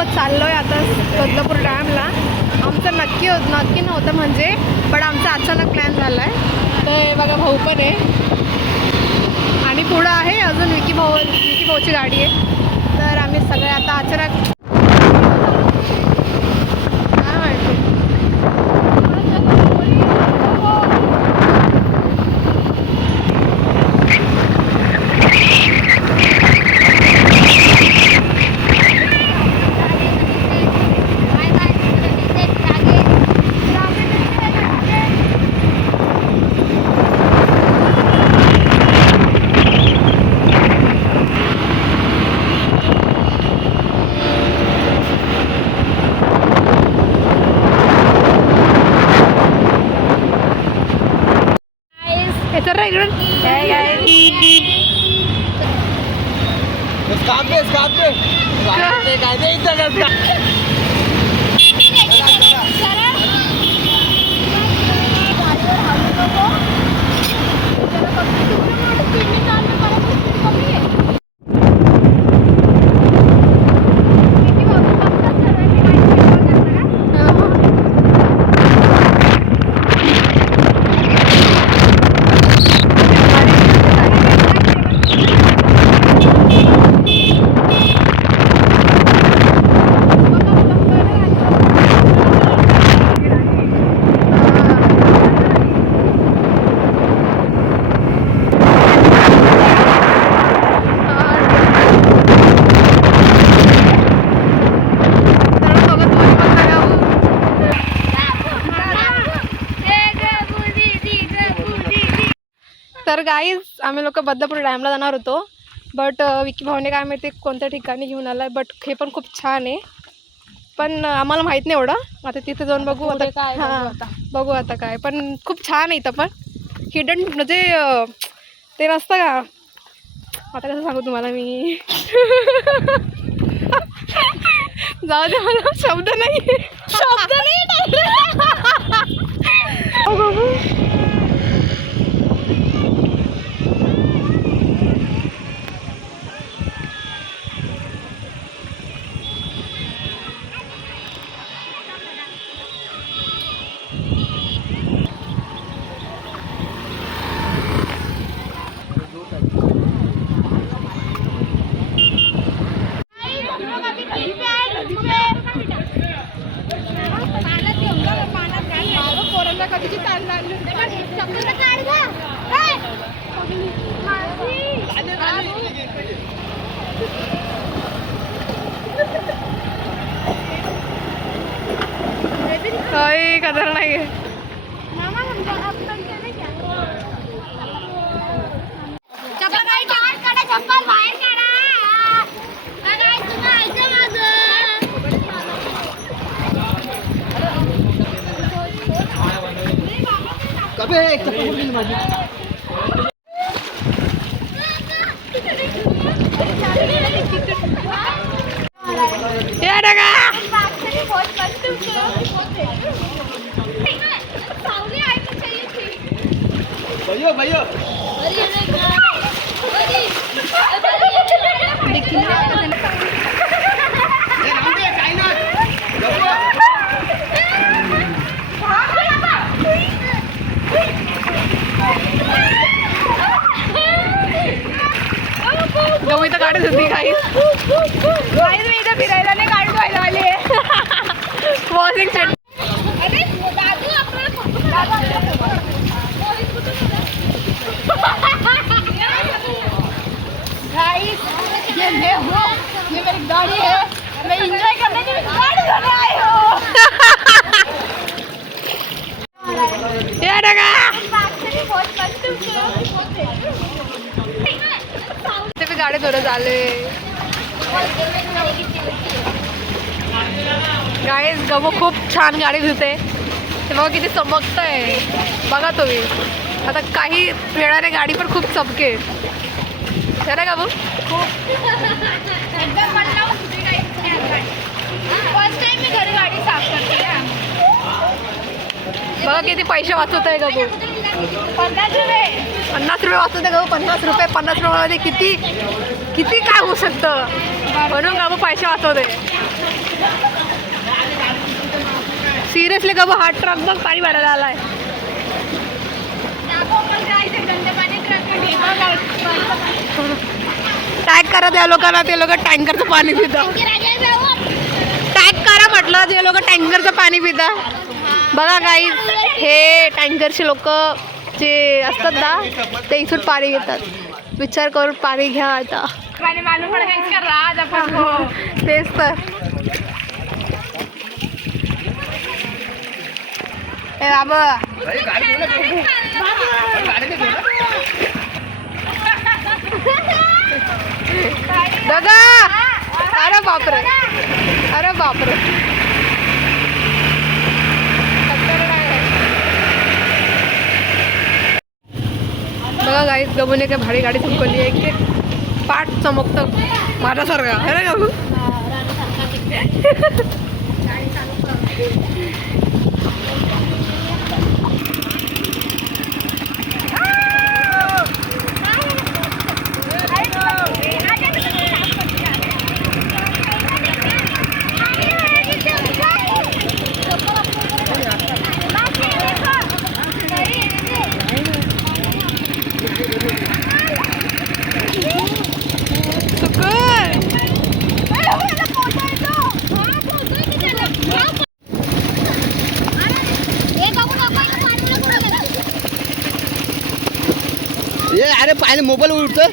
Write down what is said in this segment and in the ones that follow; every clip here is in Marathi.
लोक चाललोय आता बदलापूर डॅमला. आमचं नक्की नव्हतं म्हणजे, पण आमचा अचानक प्लॅन झाला आहे. तर हे बघा भाऊ पण आहे आणि पुढं आहे अजून विकी भाऊची गाडी आहे. तर आम्ही सगळे आता अचानक काय माहिती इकडून तर गाईज आम्ही लोक बदलापूर डॅमला जाणार होतो. बट विकी भाऊने काय माहिती कोणत्या ठिकाणी घेऊन आला आहे. बट हे पण खूप छान आहे, पण आम्हाला माहीत नाही एवढं. आता तिथे जाऊन बघू आता काय. हां बघू आता काय, पण खूप छान आहे इथं. पण हिडन म्हणजे ते नसतं का, आता कसं सांगू तुम्हाला मी. जाऊ दे, मला शब्द नाही. काही कदर नाही आहे. भैया भैया गवई तर गाडीच होती काही. मी इथं फिरायला नाही, गाडी धुवायला आली आहे. Washing centre. ये मेरी गाड़ी है, मैं एंजॉय करने के लिए गाड़ी धोने आई हूँ. ये डगा ते भी गाडी धोरत आले. गाईज गमो खूप छान गाडी धुते. ते बघा किती चमकतंय, बघा तुम्ही. आता काही वेळाने गाडी पण खूप चमके. खरं का भाऊ? फर्स्ट टाइम मी घरी गाडी साफ करते. बघा किती पैसे वाचवत आहे गहू. 50 रुपये वाचवत आहे गहू. 50 रुपये किती किती काय होऊ शकतं, म्हणून गहू पैसे वाचवते. सिरियसली का हा ट्रक बघ पाणी भरायला आलाय. टॅग करा त्या लोकांना, ते लोक टँकरचं पाणी पितात. टॅग करा म्हटलं, ते लोक टँकरचं पाणी पितात. बघा गाईज, हे टँकरचे लोक जे असतात ना ते इथून पाणी घेतात. विचार करून पाणी घ्या आता. तेच तर. ए बाबा दादा, अरे बापरे, अरे बापरे. बघा गाईस, गबूने काय भारी गाडी चमकवली आहे की पाठ चमकतं माझ्यासारखा आहे ना गबू. ये अरे पाहिलं मोबाईल उडतं.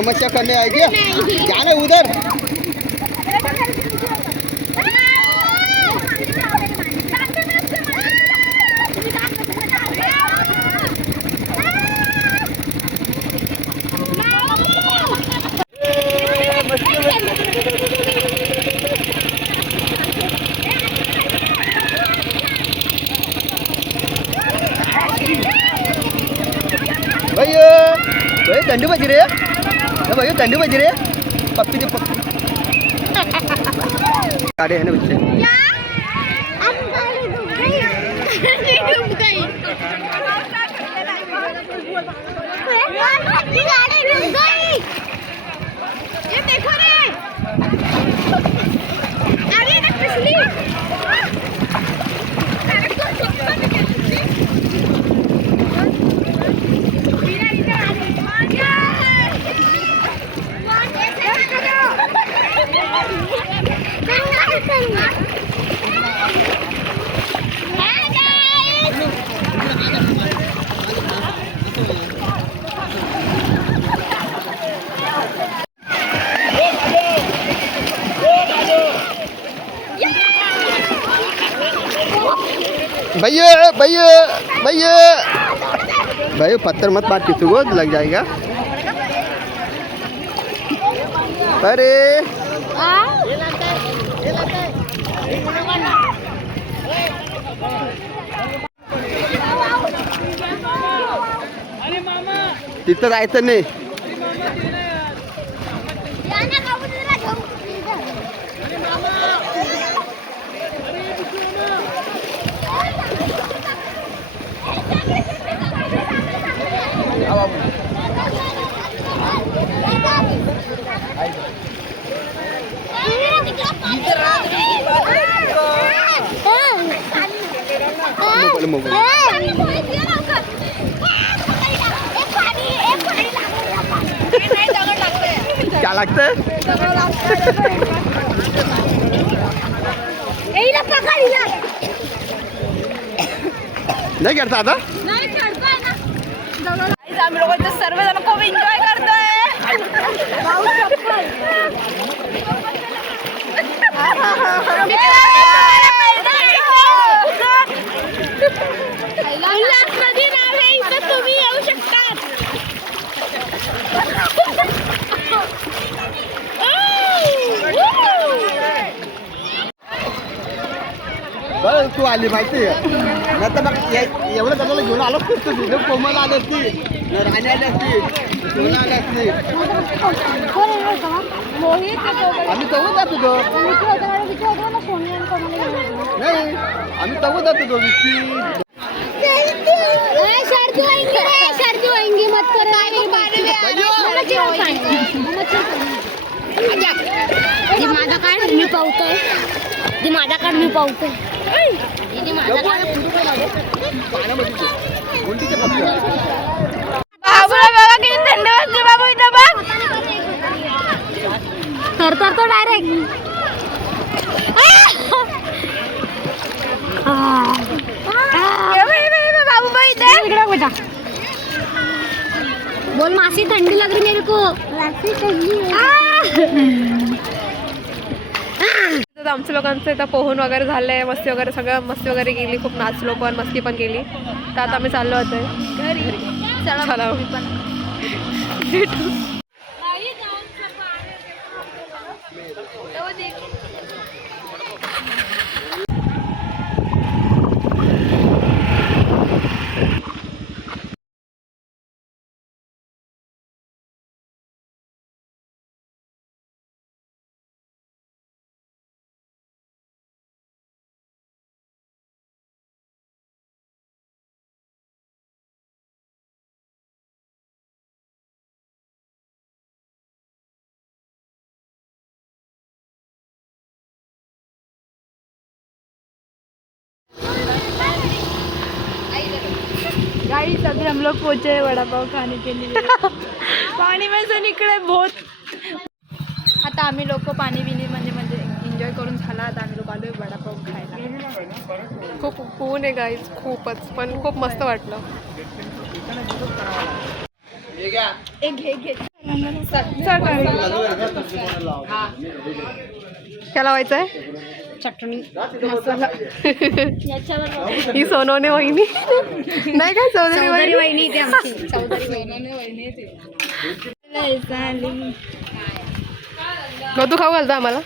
नमस्कार करने आए क्या? जाना उधर. भैया थंडी पाहिजे रे. भैया थंडी पाहिजे रे. पप्पी दे पप्पी. गाडी आहे ना बच्चे. भैया भैया भैया भाई पत्थर मत मार, किसी को लग जाएगा. अरे तिथं जायचं नाही. क्या लगता है? नहीं करता था? आम्ही लोक तर सर्वजण खूप एन्जॉय करतोय. तुम्ही येऊ शकता. बस तू आली माहिती आहे. नाही तर मग एवढं जणांना घेऊन आलो असतो मी. कोमल आली असती, राणी आली असती, सोना आली असती. आम्ही चौघ जात होतो. नाही आम्ही चौघ जात होतो. विकी माझा कार्ड मी पावतोय. माझा कार्ड मी पावतोय. थरथरतो डायरेक्ट. बोल मासी ठंडी लग रही मेरे को. तर आमच्या लोकांचं इथं पोहून वगैरे झालंय, मस्ती वगैरे सगळं मस्ती वगैरे केली, खूप नाचलो पण मस्ती पण केली. तर आता आम्ही चाललो होतो घरी. चला भेटू. गाइस अभी हम लोग पहुंचे हैं वड़ा पाव खाने के लिए. पानी में से निकले बहुत. आता आम्ही लोक पाणी बिनी म्हणजे एन्जॉय करून झाला. आता आम्ही लोक आलोय वडापाव खायला. खूप ऊन आहे गाईज, खूपच, पण खूप मस्त वाटलं. काय लावायचं आहे? चटणी ही सोनवणे वहिनी नाही काय चौधरी वहिनी. वहिनी ती आमची. चौधरी वहिनी मग तू खाऊ घालता आम्हाला?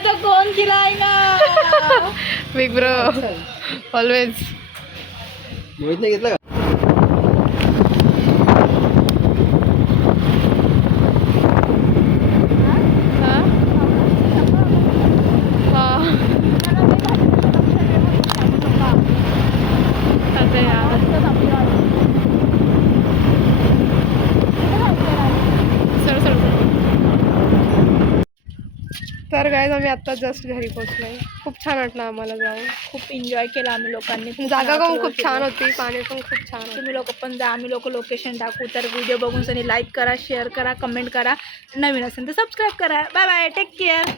तो कौन खिलाएगा. Big bro always. मोहितने घेतलं का? तर गाईज आम्ही आता जस्ट घरी पोहोचलोय. खूप छान वाटलं आम्हाला जाऊन. खूप एन्जॉय केला आम्ही लोकांनी. जागा पण खूप छान होती, पाणी पण खूप छान होतं. तुम्ही लोक पण जा. आम्ही लोक लोकेशन टाकू. तर व्हिडिओ बघून सनी लाईक करा, शेअर करा, कमेंट करा. नवीन असेल तर सबस्क्राईब करा. Bye bye. Take care.